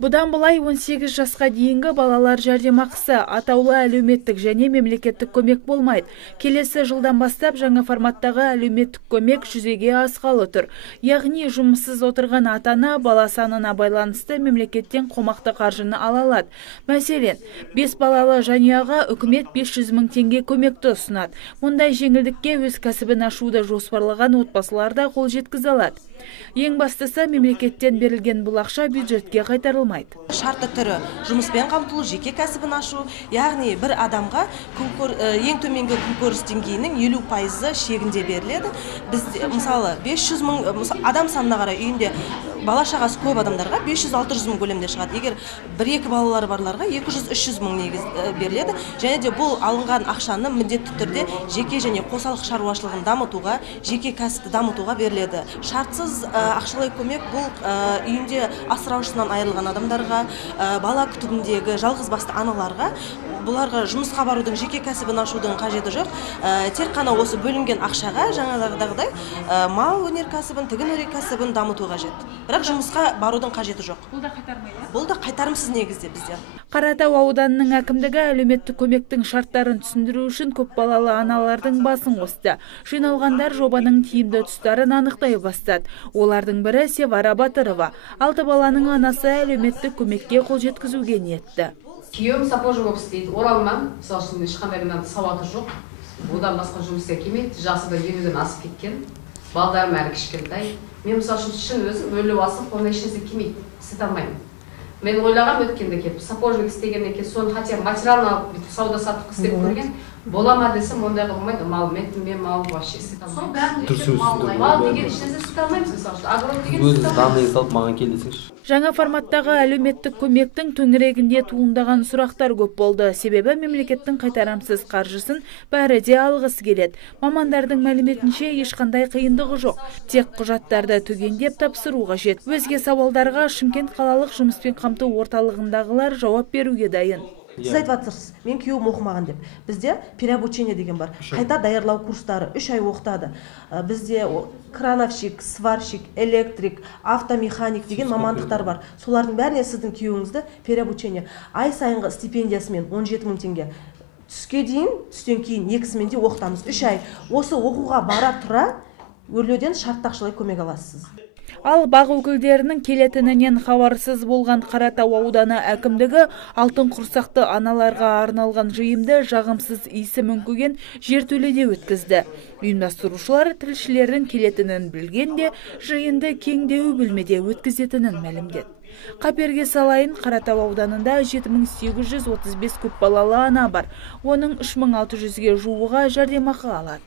Бұдан былай 18 жасқа дейінгі балалар жәрдемақысы атаулы әлеуметтік және мемлекеттік көмек болмайды. Келесі жылдан бастап жаңа форматтағы әлеуметтік көмек жүзеге асқалы тұр. Яғни жұмыссыз отырған ата-ана бала санына байланысты мемлекеттен қомақты қаржыны ала алады. Мәселен, 5 балалы жанұяға үкімет 500 мың теңге көмекті ұсынады. Мұндай жеңілдікке өз кәсібін ашуды жоспарлаған отбасылар да қол жеткізе алады. Ең бастысы, мемлекеттен берілген бұл ақша бюджетке қайтарылмайды. Шартты түрі жұмыспен қамтылу, жеке кәсібін ашу, яғни бір адамға ең төменгі күнкөріс деңгейінің 50% шегінде беріледі. Біз мысалы 500 мың адам санына қарай үйінде бала шағасы көп адамдарға 500-600 мың көлемде шығады. Егер 1-2 балалары барларға 200-300 мың негіз беріледі. Және де бұл алынған ақшаны міндетті түрде жеке және қосалқы шаруашылығын дамытуға, жеке кәсіпті дамытуға беріледі. Шартсыз ақшалай көмек бұл үйінде асыраушысынан айырылған адамдарға, бала күтіміндегі жалғыз басты аналарға, бұларға жұмысқа барудың, жеке кәсібін ашудың қажеті жоқ. Тек қана осы бөлінген ақшаға жаңағыдай мал өнеркәсібін, тігін өнеркәсібін дамыту қажет. Бірақ жұмысқа барудың қажеті жоқ. Бұл да қайтармайды? Бұл да қайтарымсыз негізде бізде. Қаратау ауданының әкімдігі әлеуметтік көмектің шарттарын түсіндіру үшін көп балалы аналардың басын қосты. Жиналғандар жобаның тиімді тұстарын анықтай бастады. Олардың бірі Севара Батырова. 6 баланың анасы әлеуметтік көмекке қол жеткізуге ниетті. Күйеуім сапожы болып істейді. Оралман, мысалы үшін ешқандай сауаты жоқ. Одан басқа жұмысқа келмейді. Жасы да елуден асып кеткен. Балдарым әлі кішкентай. Мен мысалы үшін өзім өліп асып, оны ешнәрсе келмейді. Істете алмаймын. Мен ойлағам өткенде келіп, сапожник істегеннен кейін соны хотя материалын алып, сауда саттық істеп көрген. Бола ма десем, ондайға болмайды. Мал мен мал вообще істете алмаймын. Мал деген ешнәрсе істете алмаймыз, мысалы үшін. Огород деген істете алмаймыз. салып маған келдесіңізші. Жаңа форматтағы әлеуметтік көмектің төңірегінде туындаған сұрақтар көп болды. Себебі мемлекеттің қайтарымсыз қаржысын бәрі де алғысы келеді. Мамандардың мәліметінше ешқандай қиындығы жоқ. Тек құжаттарды түгендеп тапсыру қажет. Өзге сауалдарға Шымкент қалалық жұмыспен қамту орталығындағылар жауап беруге дайын. Сіз айтып жатырсыз, мен күйеуім оқымаған деп. Бізде переобучение деген бар. Қайта даярлау курстары 3 ай оқытады. Бізде крановщик, сварщик, электрик, автомеханик деген мамандықтар бар. Солардың бәріне сіздің күйеуіңізді переобучение ай сайынғы стипендиясымен 17 мың теңге. Түске дейін, түстен кейін екісімен де оқытамыз. 3 ай. Осы оқуға бара тұра өрлеуден шартты ақшалай көмек аласыз. Ал бақ өкілдерінің келетінінен хабарсыз болған Қаратау ауданы әкімдігі алтын құрсақты аналарға арналған жиынды жағымсыз иісі мүңкіген жертөледе өткізді. Ұйымдастырушылар тілшілердің келетінін білгенде жиынды кеңдеу бөлмеде өткізетінін мәлімдеді. Қаперге салайын, Қаратау ауданында 7835 көп балалы ана бар. Оның 3600-ге жуығы жәрдемақы алады.